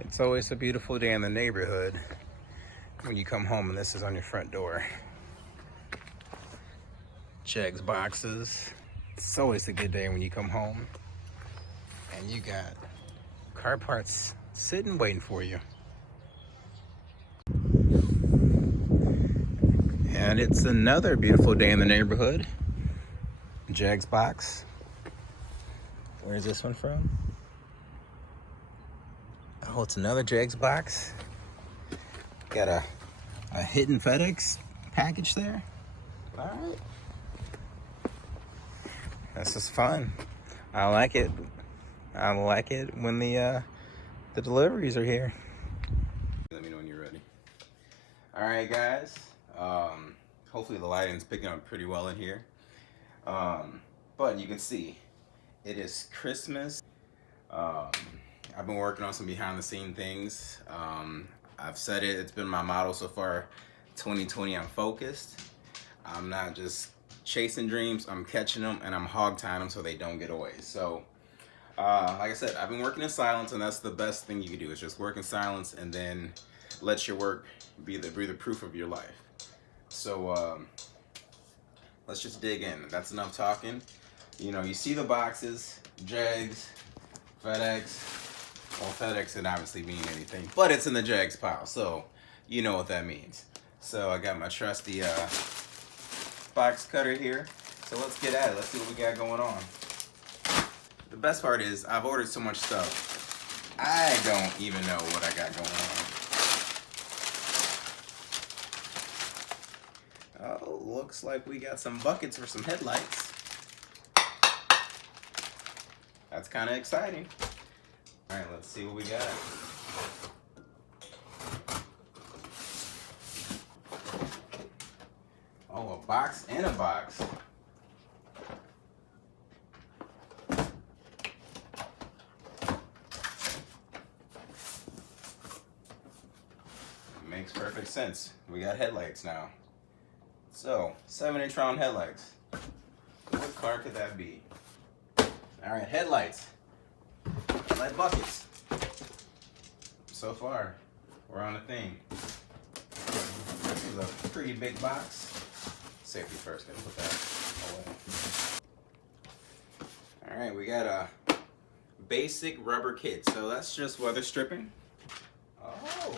It's always a beautiful day in the neighborhood when you come home and this is on your front door. Checks boxes. It's always a good day when you come home and you got car parts sitting waiting for you. And it's another beautiful day in the neighborhood. Jags box. Where's this one from? Oh, it's another Jags box. Got a hidden FedEx package there. All right. This is fun. I like it. I like it when the deliveries are here. Let me know when you're ready. All right, guys. Hopefully the lighting's picking up pretty well in here. But you can see it is Christmas. I've been working on some behind the scene things. I've said it, it's been my motto so far, 2020, I'm focused. I'm not just chasing dreams, I'm catching them and I'm hog tying them so they don't get away. So, like I said, I've been working in silence, and that's the best thing you can do is just work in silence and then let your work be the proof of your life. So, let's just dig in. That's enough talking. You know, you see the boxes, Jags, FedEx. Well, FedEx didn't obviously mean anything, but it's in the Jags pile, so you know what that means. So I got my trusty box cutter here. So let's get at it. Let's see what we got going on. The best part is I've ordered so much stuff, I don't even know what I got going on. Oh, looks like we got some buckets for some headlights. That's kind of exciting. All right, let's see what we got. Oh, a box and a box. Makes perfect sense. We got headlights now. So, 7-inch round headlights. What car could that be? All right, headlights. Headlight buckets. So far, we're on a thing. This is a pretty big box. Safety first, gotta put that away. All right, we got a basic rubber kit. So that's just weather stripping. Oh.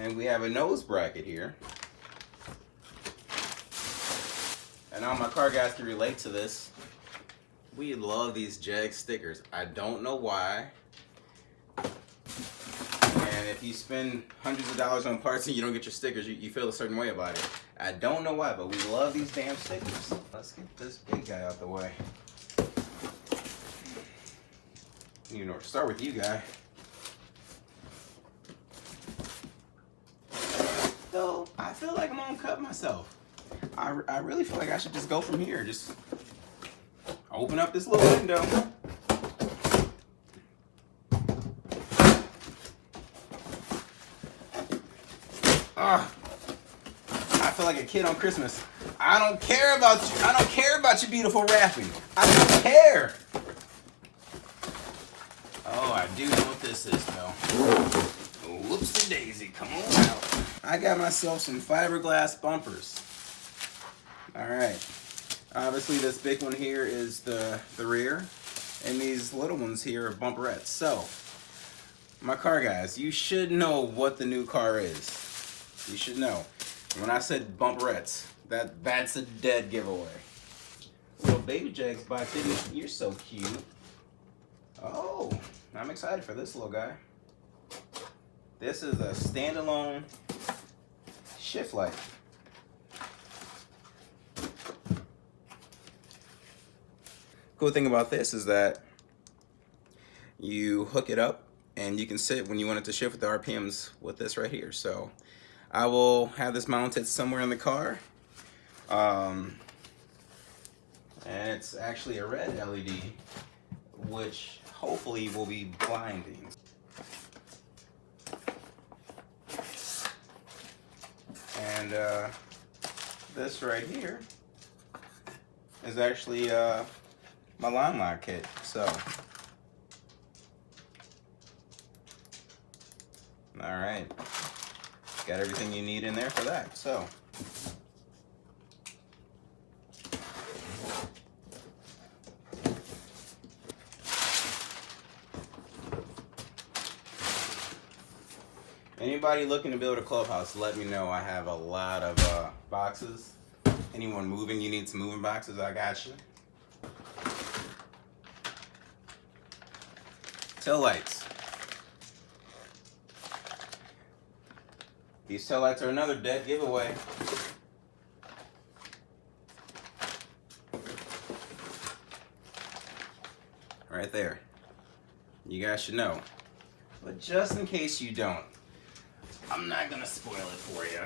And we have a nose bracket here. And all my car guys can relate to this. We love these Jag stickers. I don't know why. And if you spend hundreds of dollars on parts and you don't get your stickers, you feel a certain way about it. I don't know why, but we love these damn stickers. Let's get this big guy out the way. You know, start with you, guy. So I feel like I'm gonna cut myself. I really feel like I should just go from here. Just open up this little window. I feel like a kid on Christmas. I don't care about you. I don't care about your beautiful wrapping. I don't care. Oh, I do know what this is, though. Whoopsie daisy, come on out. I got myself some fiberglass bumpers. All right. Obviously, this big one here is the rear, and these little ones here are bumperettes. So, my car guys, you should know what the new car is. You should know. When I said bumperettes, that's a dead giveaway. Little baby Jags box, you're so cute. Oh, I'm excited for this little guy. This is a standalone shift light. Cool thing about this is that you hook it up and you can sit when you want it to shift with the RPMs with this right here. So I will have this mounted somewhere in the car. And it's actually a red LED, which hopefully will be blinding. And this right here is actually my line lock kit. So All right, got everything you need in there for that. So anybody looking to build a clubhouse, let me know. I have a lot of boxes. Anyone moving, you need some moving boxes, I got you. Tail lights. These tail lights are another dead giveaway. Right there. You guys should know. But just in case you don't, I'm not gonna spoil it for you.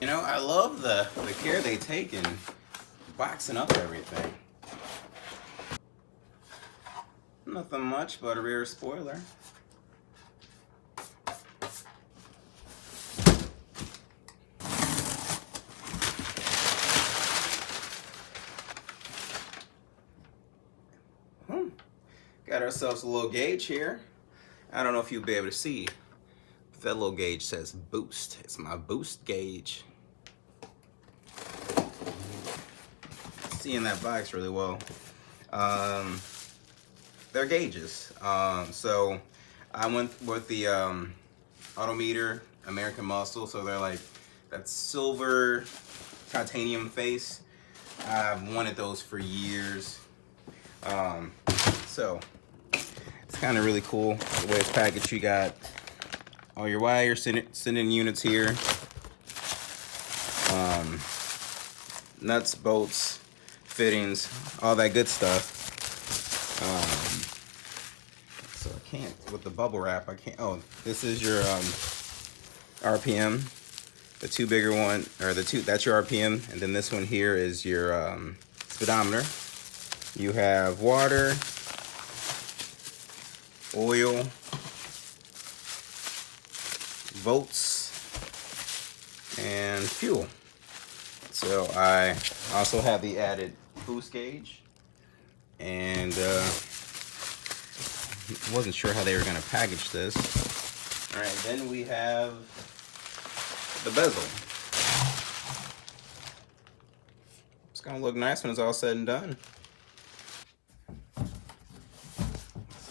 You know, I love the care they take in boxing up everything. Nothing much but a rear spoiler. Got ourselves a little gauge here. I don't know if you'll be able to see, but that little gauge says boost. It's my boost gauge. Seeing that box really well. They're gauges. So I went with the Autometer American Muscle. So they're like that silver titanium face. I've wanted those for years. So it's kind of really cool the way it's packaged. You got all your wires, sending units here, nuts, bolts, fittings, all that good stuff. So I can't, with the bubble wrap, I can't, oh, this is your RPM, the two bigger one, or the two, that's your RPM, and then this one here is your speedometer. You have water, oil, volts, and fuel. So I also have the added boost gauge, and wasn't sure how they were going to package this. All right, then we have the bezel. It's going to look nice when it's all said and done. Let's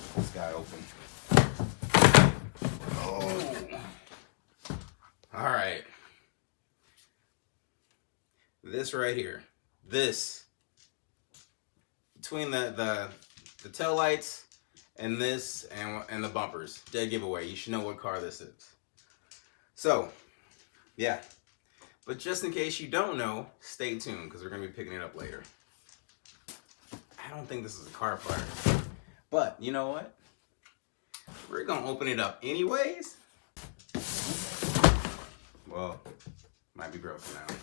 get this guy open. Oh. All right. This right here. This. Between the tail lights and this and the bumpers. Dead giveaway. You should know what car this is. So, yeah. But just in case you don't know, stay tuned because we're going to be picking it up later. I don't think this is a car part. But, you know what? We're going to open it up anyways. Well, might be broken now.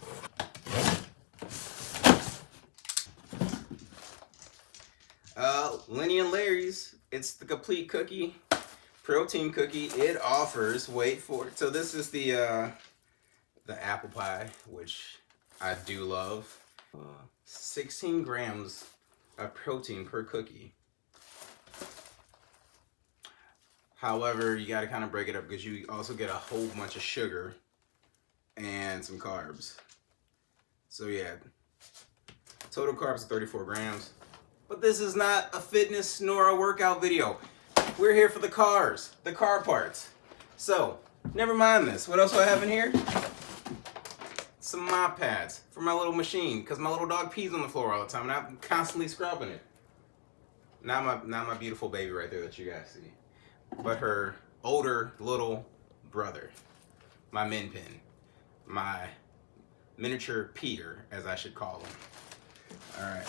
Lenny and Larry's, it's the complete cookie, protein cookie. It offers, wait for it. So this is the apple pie, which I do love. 16 grams of protein per cookie. However, you got to kind of break it up because you also get a whole bunch of sugar and some carbs. So yeah, total carbs are 34 grams. But this is not a fitness nor a workout video. We're here for the cars, the car parts. So, never mind this. What else do I have in here? Some mop pads for my little machine, because my little dog pees on the floor all the time, and I'm constantly scrubbing it. Not my beautiful baby right there that you guys see, but her older little brother, my min pin, my miniature Peter, as I should call him. All right.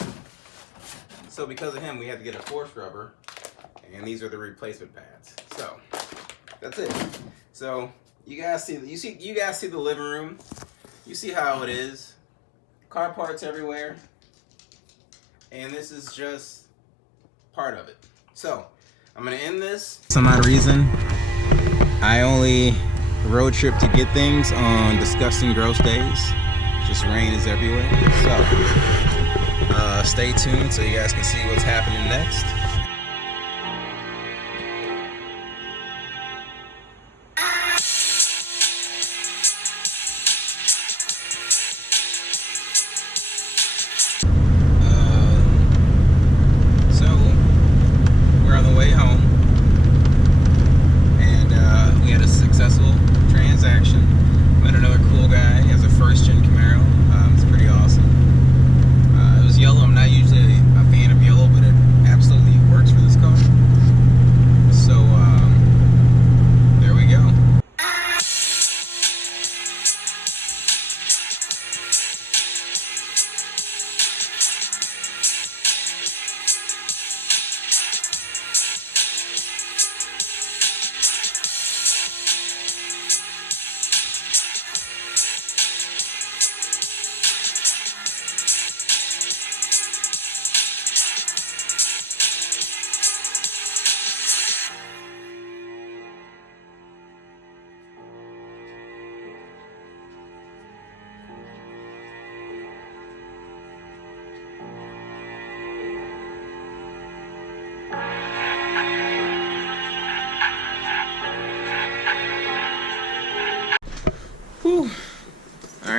So because of him, we had to get a floor scrubber, and these are the replacement pads. So that's it. So you guys see the living room. You see how it is. Car parts everywhere, and this is just part of it. So I'm gonna end this. Some odd reason, I only road trip to get things on disgusting, gross days. Just rain is everywhere. So. Stay tuned so you guys can see what's happening next.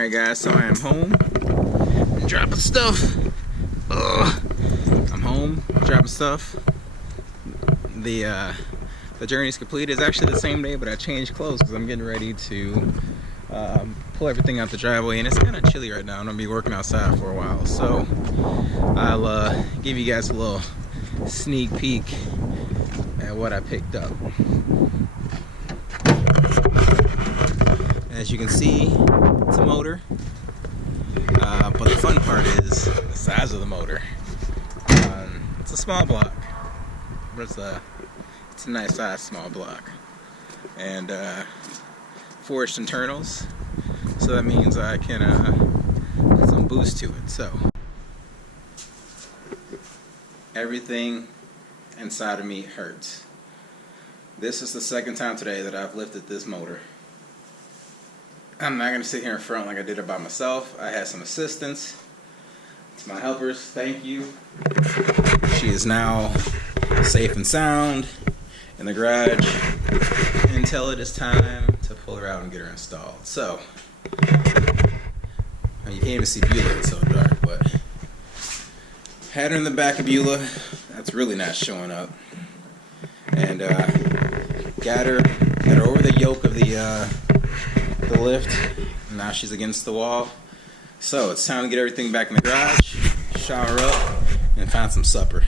Alright guys, so I am home. I'm dropping stuff. I'm home, dropping stuff. The journey is complete. It's actually the same day, but I changed clothes because I'm getting ready to pull everything out the driveway, and it's kind of chilly right now. I'm gonna be working outside for a while, so I'll give you guys a little sneak peek at what I picked up. As you can see, it's a motor, but the fun part is the size of the motor. It's a small block, but it's a nice size small block, and forged internals, so that means I can put some boost to it. So everything inside of me hurts. This is the second time today that I've lifted this motor. I'm not going to sit here in front like I did it by myself. I had some assistance. To my helpers, thank you. She is now safe and sound in the garage until it is time to pull her out and get her installed. So, you can't even see Beulah, it's so dark, but had her in the back of Beulah. That's really not showing up. And got her over the yoke of the lift. Now she's against the wall. So it's time to get everything back in the garage, shower up, and find some supper.